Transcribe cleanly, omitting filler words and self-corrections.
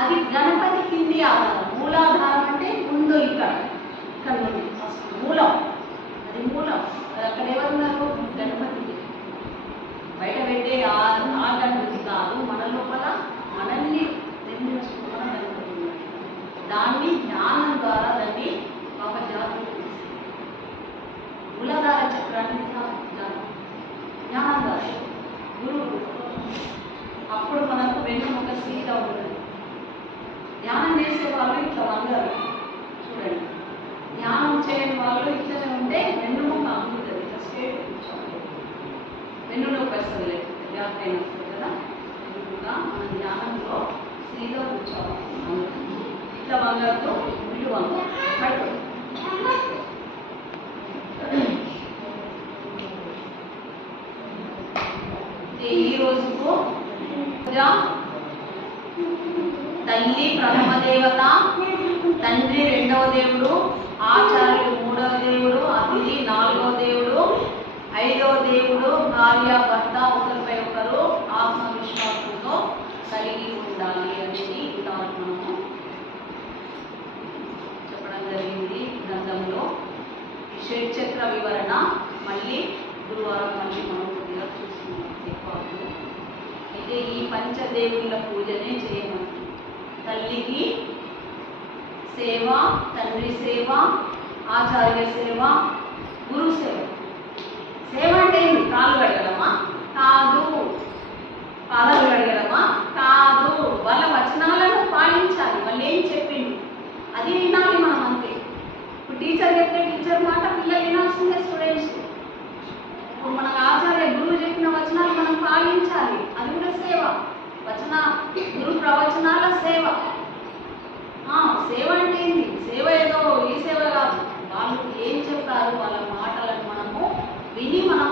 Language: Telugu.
అది గణపతి కింది ఆధారం. మూలాధారం అంటే ముందు ఇక్కడ నుండి మూలం, అది మూలం. అక్కడ ఎవరున్నారు? గణపతి. బయట పెట్టే ఆ గణపతి కాదు, మన లోపల మనల్ని నిర్మించుకున్న గణపతి. దాన్ని జ్ఞానం ద్వారా దాన్ని ఒక జాగ్రత్త మూలాధార చక్రాన్ని జ్ఞానం ద్వారా గురువు. అప్పుడు మనకు వెన్నుముక సీత ఉంటుంది. ధ్యానం చేసే వాళ్ళు ఇట్లా వందరు చూడండి, ధ్యానం చేయని వాళ్ళు ఇట్లనే ఉంటే వెన్నుముక అందుతుంది. ఇట్లా స్ట్రేట్ కూర్చోవాలి, వెన్నులోకి వస్తుంది, లేకపోతే బ్యాక్ పైన వస్తుంది కదా. వెన్నుముక మన ధ్యానంలో సీదా కూర్చోవాలి. ఇట్లా వంగతో ఇటు వంగ పట్టు. ఈ రోజుకు తల్లి ప్రథమ దేవత, తండ్రి రెండవ దేవుడు, ఆచార్యుడు మూడవ దేవుడు, అతిథి నాలుగవ దేవుడు, ఐదవ దేవుడు భార్య భర్త ఒకరిపై ఒకరు ఆత్మవిశ్వాసంతో కలిగి ఉండాలి అనేది ఇంతవరకు మనము చెప్పడం జరిగింది గ్రంథంలో. ఈ షట్చక్ర వివరణ మళ్ళీ గురువారం మళ్ళీ మనం కొద్దిగా చూస్తున్నాం. అయితే ఈ పంచదేవుళ్ళ పూజనే చేయమని, తల్లికి సేవ, తండ్రి సేవ, ఆచార్య సేవ, గురు సేవ. సేవ అంటే ఏంటి? కాళ్ళు కడగడమా? కాదు. పాదాలు కడగడమా? కాదు. వాళ్ళ వచనాలను పాటించాలి. వాళ్ళు ఏం చెప్పింది అది వినాలి మనం, అంతే. ఇప్పుడు టీచర్ చెప్తే టీచర్ మాట పిల్లలు వినాల్సిందే, స్టూడెంట్స్. ఇప్పుడు మనకు ఆచార్య గురువు చెప్పిన వచనాలు మనం పాటించాలి, అది కూడా సేవ. గురు ప్రవచనాల సేవ. సేవ అంటే ఏంటి? సేవ ఏదో ఈ సేవ కాదు. వాళ్ళు ఏం చెప్పారు, వాళ్ళ మాటలను మనము విని మనం